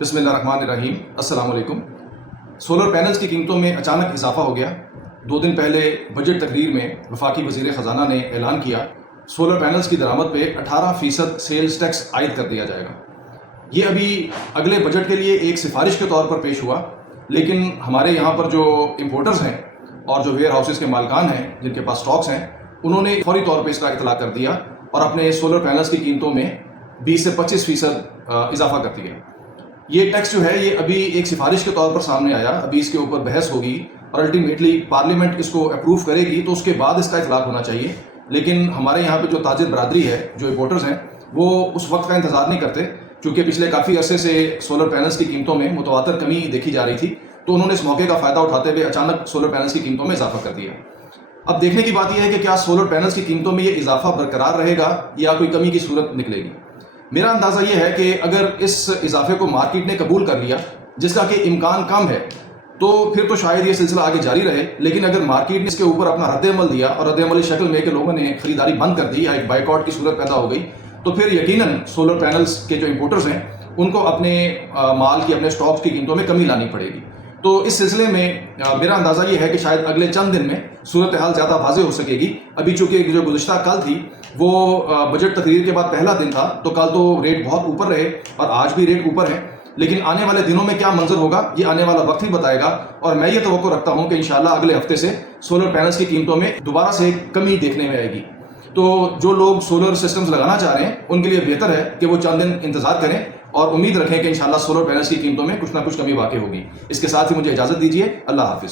बिस्मिल्लाहिर्रहमानिर्रहीम। अस्सलाम वालेकुम। सोलर पैनल्स की कीमतों में अचानक इजाफा हो गया। 2 दिन पहले बजट तकरीर में वफाकी वज़ीर ख़जाना ने ऐलान किया सोलर पैनल्स की दरामद पे 18% सेल्स टैक्स आयद कर दिया जाएगा। ये अभी अगले बजट के लिए एक सिफारिश के तौर पर पेश हुआ, लेकिन हमारे यहाँ पर जो इम्पोर्टर्स हैं और जो वेयर हाउसेस के मालिकान हैं जिनके पास स्टॉक्स हैं, उन्होंने फौरी तौर पर इसका इतला कर दिया और अपने सोलर पैनल्स की कीमतों में 20 से 25% इजाफा कर दिया। ये टैक्स जो है ये अभी एक सिफारिश के तौर पर सामने आया, अभी इसके ऊपर बहस होगी और अल्टीमेटली पार्लियामेंट इसको अप्रूव करेगी तो उसके बाद इसका इतलाक होना चाहिए। लेकिन हमारे यहाँ पे जो ताजिर बरादरी है, जो इम्पोर्टर्स हैं, वो उस वक्त का इंतज़ार नहीं करते, क्योंकि पिछले काफ़ी अरसे से सोलर पैनल्स की कीमतों में मुतवातर कमी देखी जा रही थी, तो उन्होंने इस मौके का फ़ायदा उठाते हुए अचानक सोलर पैनल्स की कीमतों में इजाफा कर दिया। अब देखने की बात यह है कि क्या सोलर पैनल्स की कीमतों में ये इजाफा बरकरार रहेगा या कोई कमी की सूरत निकलेगी। मेरा अंदाज़ा ये है कि अगर इस इजाफे को मार्केट ने कबूल कर लिया, जिसका कि इम्कान कम है, तो फिर तो शायद ये सिलसिला आगे जारी रहे। लेकिन अगर मार्केट ने इसके ऊपर अपना रद्द-ए-अमल दिया और रद्द-ए-अमली शक्ल में कि लोगों ने खरीदारी बंद कर दी या एक बाइकआउट की सूरत पैदा हो गई, तो फिर यकीनन सोलर पैनल्स के जो इम्पोर्टर्स हैं उनको अपने माल की, अपने स्टॉक्स की कीमतों में कमी लानी पड़ेगी। तो इस सिलसिले में मेरा अंदाज़ा ये है कि शायद अगले चंद दिन में सूरत हाल ज़्यादा वाज़ेह हो सकेगी। अभी चूँकि जो गुज़िश्ता कल थी वो बजट तकरीर के बाद पहला दिन था, तो कल तो रेट बहुत ऊपर रहे और आज भी रेट ऊपर है, लेकिन आने वाले दिनों में क्या मंजर होगा ये आने वाला वक्त ही बताएगा। और मैं ये तवक्को रखता हूँ कि इंशाल्लाह अगले हफ्ते से सोलर पैनल्स की कीमतों में दोबारा से कमी देखने में आएगी। तो जो लोग सोलर सिस्टम्स लगाना चाह रहे हैं उनके लिए बेहतर है कि वो चंद दिन इंतजार करें और उम्मीद रखें कि इंशाल्लाह सोलर पैनल्स की कीमतों में कुछ ना कुछ कमी वाक़ई होगी। इसके साथ ही मुझे इजाज़त दीजिए। अल्लाह हाफिज़।